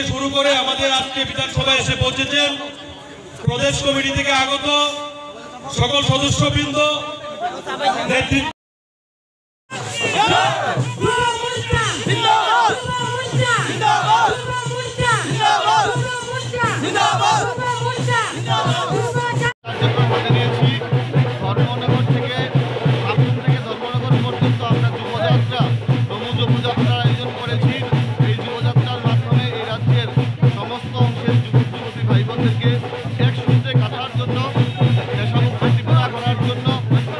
থেকে শুরু করে আমাদের আজকে বিধানসভায় এসে পৌঁছেছেন প্রদেশ কমিটি থেকে আগত সকল সদস্যবৃন্দ, নেতৃত্ব ধর্মনগর থেকে আমুন থেকে ধর্মনগর পর্যন্ত আমরা যুবযাত্রা যুবযাত্রার আয়োজন করেছি। এই যুবযাত্রার মাধ্যমে এই রাজ্যের সমস্ত অংশের যুবক যুবতী ভাই বোনদেরকে এক সূত্রে গাঁথার জন্য, নেশামুক্ত ত্রিপুরা করার জন্য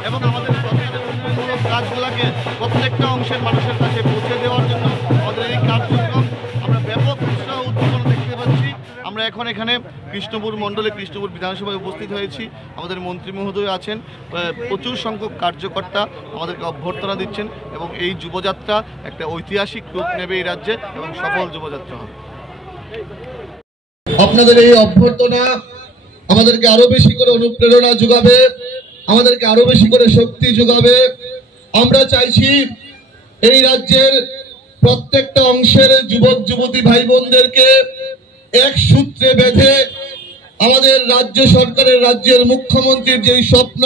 এবং আমাদের সরকারের উন্নয়নমূলক কাজগুলোকে প্রত্যেকটা অংশের মানুষের কাছে পৌঁছে দেওয়ার জন্য আমাদের এই কার্যক্রম আমরা ব্যাপক উৎসাহ উদ্দীপনা দেখতে পাচ্ছি। আমরা এখন এখানে কৃষ্ণপুর মণ্ডলে কৃষ্ণপুর বিধানসভায় উপস্থিত হয়েছি। আমাদের মন্ত্রী মহোদয় আছেন, প্রচুর সংখ্যক কার্যকর্তা আমাদেরকে অভ্যর্থনা দিচ্ছেন এবং এই যুবযাত্রা একটা ঐতিহাসিক রূপ নেবে এই রাজ্যে এবং সফল যুবযাত্রা হবে। আপনাদের এই অভ্যর্থনা আমাদেরকে আরো বেশি করে অনুপ্রেরণা যোগাবে, আমাদেরকে আরো বেশি করে শক্তি যোগাবে। আমরা চাইছি এই রাজ্যের প্রত্যেকটা অংশের যুবক যুবতী ভাই বোনদেরকে এক সূত্রে বেঁধে আমাদের রাজ্য সরকারের, রাজ্যের মুখ্যমন্ত্রীর যেই স্বপ্ন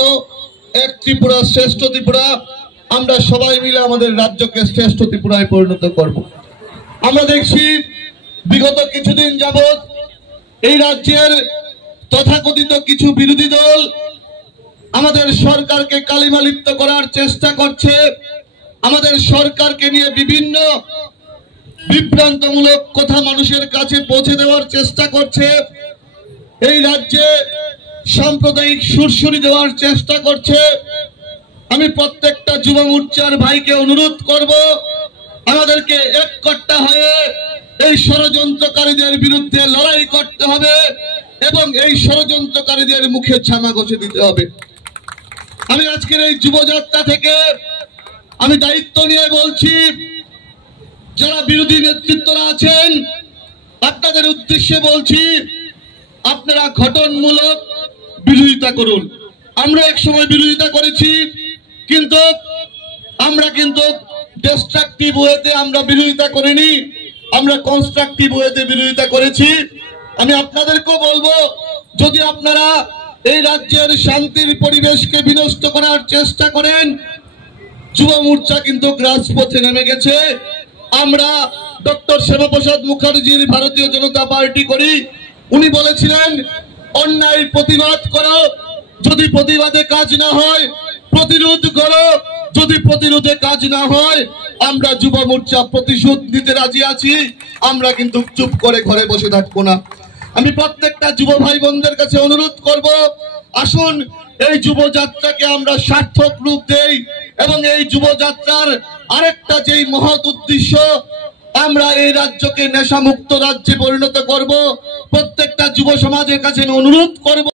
এক ত্রিপুরা শ্রেষ্ঠ ত্রিপুরা, আমরা সবাই মিলে আমাদের রাজ্যকে শ্রেষ্ঠ ত্রিপুরায় পরিণত করব। আমরা দেখছি বিগত কিছুদিন যাবৎ এই রাজ্যের তথাকথিত কিছু বিরোধী দল আমাদের সরকারকে কালিমালিপ্ত করার চেষ্টা করছে, আমাদের সরকারকে নিয়ে বিভিন্ন বিভ্রান্তমূলক কথা মানুষের কাছে পৌঁছে দেওয়ার চেষ্টা করছে, এই রাজ্যে সাম্প্রদায়িক সুরসুরি দেওয়ার চেষ্টা করছে। আমি প্রত্যেকটা যুব মোর্চার ভাইকে অনুরোধ করব, আমাদেরকে এককট্টা হয়ে এই ষড়যন্ত্রকারীদের বিরুদ্ধে লড়াই করতে হবে এবং এই ষড়যন্ত্রকারীদের মুখে ছামা ঘষে দিতে হবে। আমি আজকের এই যুবযাত্রা থেকে আমি দায়িত্ব নিয়ে বলছি, যারা বিরোধী নেতৃত্বরা আছেন আপনাদের উদ্দেশ্যে বলছি, আপনারা গঠনমূলক বিরোধিতা করুন। আমরা একসময় বিরোধিতা করেছি, কিন্তু আমরা ডিস্ট্রাকটিভ ওয়েতে আমরা বিরোধিতা করিনি, আমরা কনস্ট্রাকটিভ ওয়েতে বিরোধিতা করেছি। আমি আপনাদেরকেও বলবো, যদি আপনারা এই রাজ্যের শান্তির পরিবেশকে বিনষ্ট করার চেষ্টা করেন, যুব মোর্চা কিন্তু রাজপথে নেমে গেছে। আমরা ডক্টর শ্যামাপ্রসাদ মুখার্জির ভারতীয় জনতা পার্টি করি। উনি বলেছিলেন, অন্যায় প্রতিবাদ করো, যদি প্রতিবাদে কাজ না হয় প্রতিরোধ করো, যদি প্রতিরোধে কাজ না হয় আমরা যুব মোর্চা প্রতিশোধ নিতে রাজি আছি। আমরা কিন্তু চুপ করে ঘরে বসে থাকবো না। আমি প্রত্যেকটা যুব ভাই বোনদের কাছে অনুরোধ করব, আসুন এই যুবযাত্রাকে আমরা সার্থক রূপ দেই এবং এই যুবযাত্রার আরেকটা যেই মহৎ উদ্দেশ্য, আমরা এই রাজ্যকে নেশামুক্ত রাজ্যে পরিণত করব। প্রত্যেকটা যুব সমাজের কাছে অনুরোধ করব।